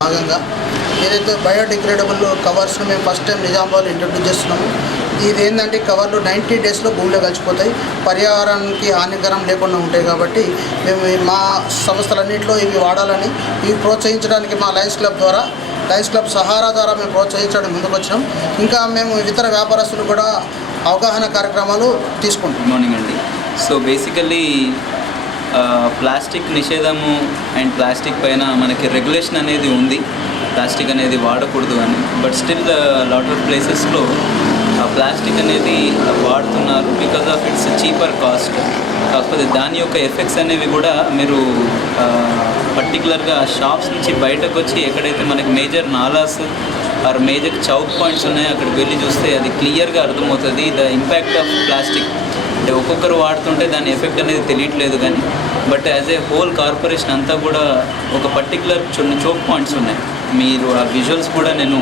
భాగంగా ఏదైతే బయోడిగ్రేడబుల్ కవర్స్ను మేము ఫస్ట్ టైం నిజామాబాద్ ఇంట్రడ్యూస్ చేస్తున్నాము ఇది ఏంటంటే కవర్లు నైంటీ డేస్లో భూమిలో కలిసిపోతాయి పర్యావరణానికి హానికరం లేకుండా ఉంటాయి కాబట్టి మేము మా సంస్థలన్నింటిలో ఇవి వాడాలని ఇవి ప్రోత్సహించడానికి మా లయన్స్ క్లబ్ ద్వారా లయన్స్ క్లబ్ సహారా ద్వారా మేము ప్రోత్సహించడం ముందుకు వచ్చినాం ఇంకా మేము ఇతర వ్యాపారస్తులు కూడా అవగాహన కార్యక్రమాలు తీసుకుంటాం గుడ్ మార్నింగ్ అండి. సో బేసికల్లీ ప్లాస్టిక్ నిషేధము అండ్ ప్లాస్టిక్ పైన మనకి రెగ్యులేషన్ అనేది ఉంది. ప్లాస్టిక్ అనేది వాడకూడదు అని. బట్ స్టిల్ లాట్ ఆఫ్ ప్లేసెస్లో ప్లాస్టిక్ అనేది వాడుతున్నారు because of its cheaper cost కాకపోతే దాని యొక్క ఎఫెక్ట్స్ అనేవి కూడా మీరు పర్టికులర్గా షాప్స్ నుంచి బయటకు వచ్చి ఎక్కడైతే మనకి మేజర్ నాలాస్ ఆర్ మేజర్ చౌక్ పాయింట్స్ ఉన్నాయో అక్కడికి వెళ్ళి చూస్తే అది క్లియర్గా అర్థమవుతుంది. ద ఇంపాక్ట్ ఆఫ్ ప్లాస్టిక్ అంటే ఒక్కొక్కరు వాడుతుంటే దాని ఎఫెక్ట్ అనేది తెలియట్లేదు కానీ but as a whole corporation అంతా కూడా ఒక పర్టికులర్ కొన్ని చోక్ పాయింట్స్ ఉన్నాయి. మీరు ఆ విజువల్స్ కూడా నేను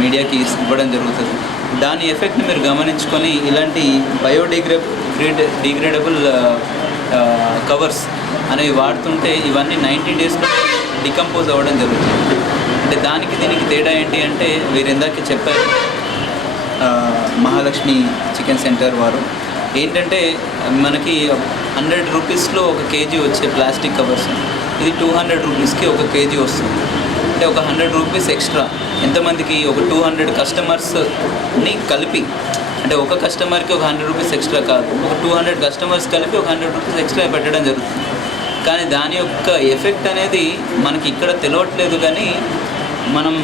మీడియాకి ఇవ్వడం జరుగుతుంది. దాని ఎఫెక్ట్ని మీరు గమనించుకొని ఇలాంటి బయోడిగ్రే డిగ్రేడబుల్ కవర్స్ అనేవి వాడుతుంటే ఇవన్నీ నైంటీ డేస్లో డికంపోజ్ అవ్వడం జరుగుతుంది. అంటే దానికి దీనికి తేడా ఏంటి అంటే వీరు ఇందాక చెప్పారు మహాలక్ష్మి చికెన్ సెంటర్ వారు. ఏంటంటే మనకి హండ్రెడ్ రూపీస్లో ఒక కేజీ వచ్చే ప్లాస్టిక్ కవర్స్. ఇది టూ హండ్రెడ్ రూపీస్కి ఒక కేజీ వస్తుంది. అంటే ఒక హండ్రెడ్ రూపీస్ ఎక్స్ట్రా. ఎంతమందికి ఒక టూ హండ్రెడ్ కస్టమర్స్ని కలిపి అంటే ఒక కస్టమర్కి ఒక హండ్రెడ్ రూపీస్ ఎక్స్ట్రా కాదు. ఒక టూ హండ్రెడ్ కస్టమర్స్ కలిపి ఒక హండ్రెడ్ రూపీస్ ఎక్స్ట్రా పెట్టడం జరుగుతుంది. కానీ దాని యొక్క ఎఫెక్ట్ అనేది మనకి ఇక్కడ తెలియట్లేదు కానీ మనం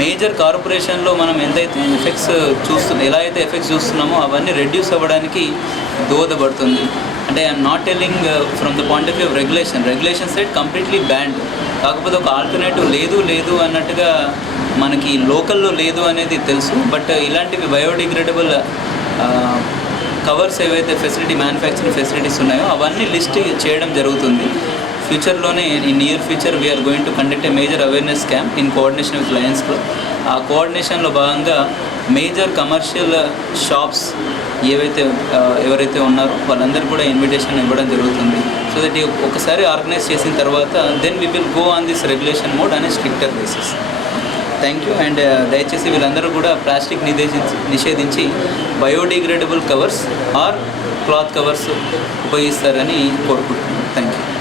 మేజర్ కార్పొరేషన్లో మనం ఎంతైతే ఎఫెక్ట్స్ చూస్తున్నా ఎలా అయితే ఎఫెక్ట్స్ చూస్తున్నామో అవన్నీ రెడ్యూస్ అవ్వడానికి దోహదపడుతుంది. అంటే I'm not telling from the point of view regulation regulation side completely banned కాకపోతే ఒక ఆల్టర్నేటివ్ లేదు లేదు అన్నట్టుగా మనకి లోకల్లో లేదు అనేది తెలుసు. బట్ uh, ఇలాంటివి బయోడిగ్రేడబుల్ కవర్స్ uh, ఏవైతే ఫెసిలిటీ మ్యానుఫ్యాక్చరింగ్ ఫెసిలిటీస్ ఉన్నాయో అవన్నీ లిస్ట్ చేయడం జరుగుతుంది. ఫ్యూచర్లోనే in near future we are going to conduct a major awareness camp in coordination with Lions Club ఆ కోఆర్డినేషన్లో భాగంగా మేజర్ కమర్షియల్ షాప్స్ ఏవైతే uh, ఎవరైతే ఉన్నారో వాళ్ళందరూ కూడా ఇన్విటేషన్ ఇవ్వడం జరుగుతుంది. సో దట్ ఒకసారి ఆర్గనైజ్ చేసిన తర్వాత then we will go on this regulation mode అనే stricter basis thank you and దయచేసి వీళ్ళందరూ కూడా ప్లాస్టిక్ నిషేధించి నిషేధించి biodegradable covers or cloth covers ఉపయోగిస్తారని కోరుకుంటున్నాను. Thank you